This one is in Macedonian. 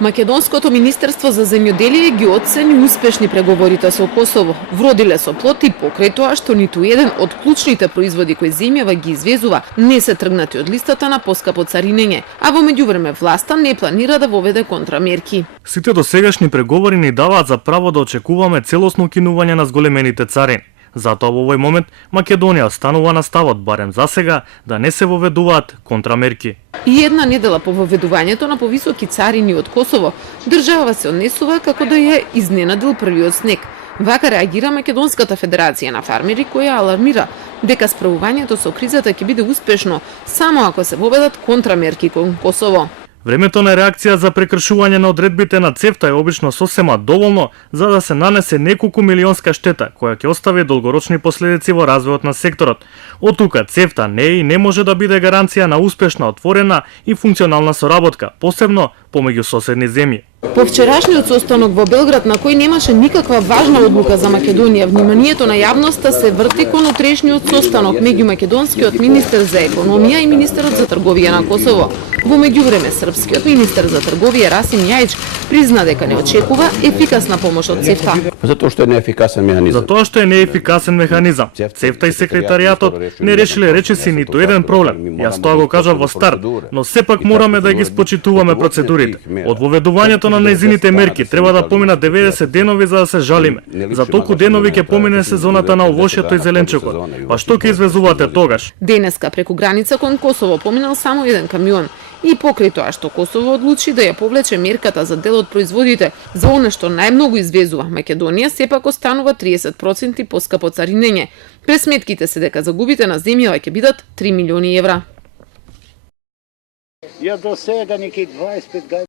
Македонското Министерство за земјоделие ги оцени успешни преговорите со Косово. Вродиле со плод и покрај тоа што ниту еден од клучните производи кои земјава ги извезува не се тргнати од листата на поскапо царинење, а во меѓувреме власта не планира да воведе контрамерки. Сите досегашни преговори ни даваат за право да очекуваме целосно укинување на зголемените царини. Затоа во овој момент Македонија останува на ставот, барем за сега, да не се воведуваат контрамерки. И една недела по воведувањето на повисоки царини од Косово, држава се однесува како да ја изненадил првиот снег. Вака реагира Македонската федерација на фармери, која алармира дека справувањето со кризата ќе биде успешно само ако се воведат контрамерки кон Косово. Времето на реакција за прекршување на одредбите на ЦЕФТА е обично сосема доволно за да се нанесе неколку милионска штета, која ќе остави долгорочни последици во развојот на секторот. Од тука ЦЕФТА не е и не може да биде гаранција на успешна, отворена и функционална соработка, посебно помеѓу соседни земји. По вчерашниот состанок во Белград, на кој немаше никаква важна одлука за Македонија, вниманието на јавноста се врти кон утрешниот состанок меѓу македонскиот министер за економија и министерот за трговија на Косово. Во меѓувреме, српскиот министер за трговија Расим Љајич призна дека не очекува ефикасна помош од ЦЕФТА. Затоа што е неефикасен механизам. Затоа што е неефикасен механизам. ЦЕФТА и секретаријатот не решиле речиси ниту еден проблем. Јас тоа го кажав во старт, но сепак мораме да ги спочитуваме процедурите. Од воведувањето на нејзините мерки треба да поминат 90 денови за да се жалиме. За толку денови ќе помине сезоната на овошјето и зеленчукот. Па што ќе извезувате тогаш? Денеска преку граница кон Косово поминал само еден камион. И покрај тоа што Косово одлучи да ја повлече мерката за дел од производите за она што најмногу извезува, Македонија сепак останува 30% поскапо царинење. Пресметките се дека загубите на земјава ќе бидат 3 милиони евра. Ја до сега неки 25